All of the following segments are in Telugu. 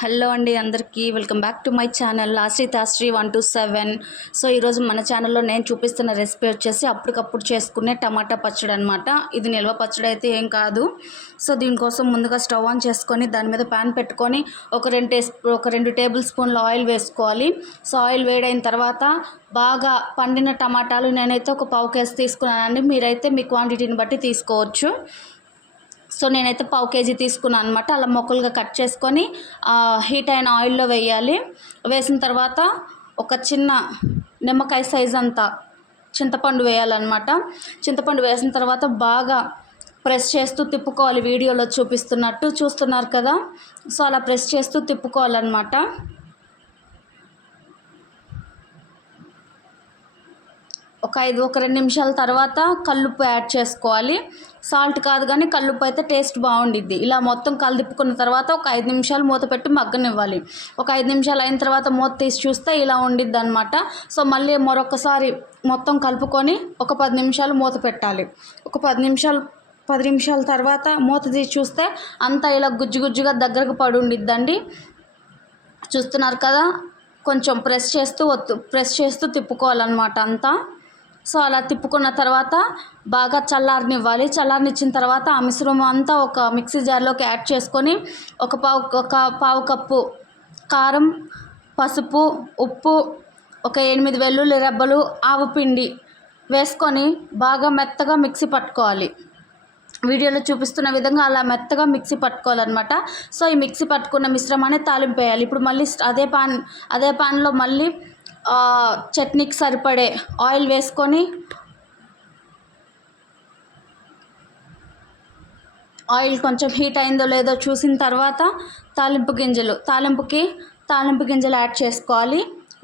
హలో అండి, అందరికీ welcome back to my channel Ashri 127. So ఈరోజు మన ఛానల్లో నేను చూపిస్తున్న రెసిపీ వచ్చేసి అప్పటికప్పుడు చేసుకునే టమాటా పచ్చడి అనమాట. ఇది నిల్వ పచ్చడి అయితే ఏం కాదు. సో దీనికోసం ముందుగా స్టవ్ ఆన్ చేసుకొని దాని మీద ప్యాన్ పెట్టుకొని ఒక 2 టేబుల్ స్పూన్ల ఆయిల్ వేసుకోవాలి. సో ఆయిల్ వేడైన తర్వాత బాగా పండిన టమాటాలు నేనైతే ఒక పావు కేజీ తీసుకున్నానండి. మీరైతే మీ క్వాంటిటీని బట్టి తీసుకోవచ్చు. సో నేనైతే పావు కేజీ తీసుకున్నాను అనమాట. అలా మొక్కలుగా కట్ చేసుకొని హీట్ అయిన ఆయిల్లో వేయాలి. వేసిన తర్వాత ఒక చిన్న నిమ్మకాయ సైజ్ అంతా చింతపండు వేయాలన్నమాట. చింతపండు వేసిన తర్వాత బాగా ప్రెస్ చేస్తూ తిప్పుకోవాలి. వీడియోలో చూపిస్తున్నట్టు చూస్తున్నారు కదా. సో అలా ప్రెస్ చేస్తూ తిప్పుకోవాలన్నమాట. ఒక 2 నిమిషాల తర్వాత కల్లుప్పు యాడ్ చేసుకోవాలి. సాల్ట్ కాదు కానీ కల్లుప్పు అయితే టేస్ట్ బాగుండిద్ది. ఇలా మొత్తం కలిదిప్పుకున్న తర్వాత ఒక 5 నిమిషాలు మూత పెట్టి మగ్గనివ్వాలి. ఒక 5 నిమిషాలు అయిన తర్వాత మూత తీసి చూస్తే ఇలా ఉండిద్ది అనమాట. సో మళ్ళీ మరొకసారి మొత్తం కలుపుకొని ఒక 10 నిమిషాలు మూత పెట్టాలి. ఒక 10 నిమిషాల తర్వాత మూత తీసి చూస్తే అంతా ఇలా గుజ్జుగా దగ్గరకు పడి ఉండిద్దండి. చూస్తున్నారు కదా. కొంచెం ప్రెస్ చేస్తూ తిప్పుకోవాలన్నమాట అంతా. సో అలా తిప్పుకున్న తర్వాత బాగా చల్లారనివ్వాలి. చల్లారనిచ్చిన తర్వాత ఆ మిశ్రమం అంతా ఒక మిక్సీ జార్లోకి యాడ్ చేసుకొని ఒక పావు కప్పు కారం, పసుపు, ఉప్పు, ఒక 8 వెల్లుల్లి రెబ్బలు, ఆవపిండి వేసుకొని బాగా మెత్తగా మిక్సీ పట్టుకోవాలి. వీడియోలో చూపిస్తున్న విధంగా అలా మెత్తగా మిక్సీ పట్టుకోవాలన్నమాట. సో ఈ మిక్సీ పట్టుకున్న మిశ్రమాన్ని తాలింపు వేయాలి. ఇప్పుడు మళ్ళీ అదే పాన్లో మళ్ళీ చట్నీకి సరిపడే ఆయిల్ వేసుకొని ఆయిల్ కొంచెం హీట్ అయిందో లేదో చూసిన తర్వాత తాలింపు గింజలు యాడ్ చేసుకోవాలి.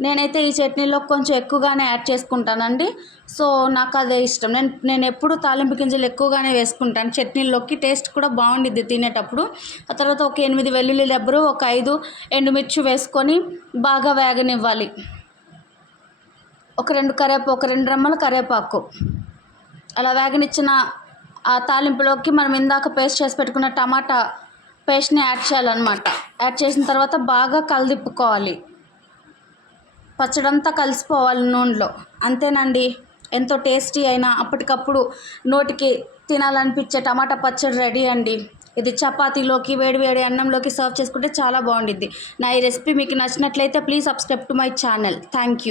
నేనైతే ఈ చట్నీలో కొంచెం ఎక్కువగానే యాడ్ చేసుకుంటానండి. సో నాకు అదే ఇష్టం. నేను ఎప్పుడు తాలింపు గింజలు ఎక్కువగానే వేసుకుంటాను. చట్నీలోకి టేస్ట్ కూడా బాగుండిద్ది తినేటప్పుడు. ఆ తర్వాత ఒక 8 వెల్లుల్లి రెబ్బలు, ఒక 5 ఎండుమిర్చి వేసుకొని బాగా వేగనివ్వాలి. ఒక 2 రెమ్మల కరివేపాకు అలా వేగనిచ్చిన ఆ తాలింపులోకి మనం ఇందాక పేస్ట్ చేసి పెట్టుకున్న టమాటా పేస్ట్ని యాడ్ చేయాలన్నమాట. యాడ్ చేసిన తర్వాత బాగా కలిదిప్పుకోవాలి. పచ్చడంతా కలిసిపోవాలి నూనెలో. అంతేనండి, ఎంతో టేస్టీ అయినా అప్పటికప్పుడు నోటికి తినాలనిపించే టమాటా పచ్చడి రెడీ అండి. ఇది చపాతీలోకి వేడి అన్నంలోకి సర్వ్ చేసుకుంటే చాలా బాగుండిద్ది. నా ఈ రెసిపీ మీకు నచ్చినట్లయితే please subscribe to my channel. Thank you.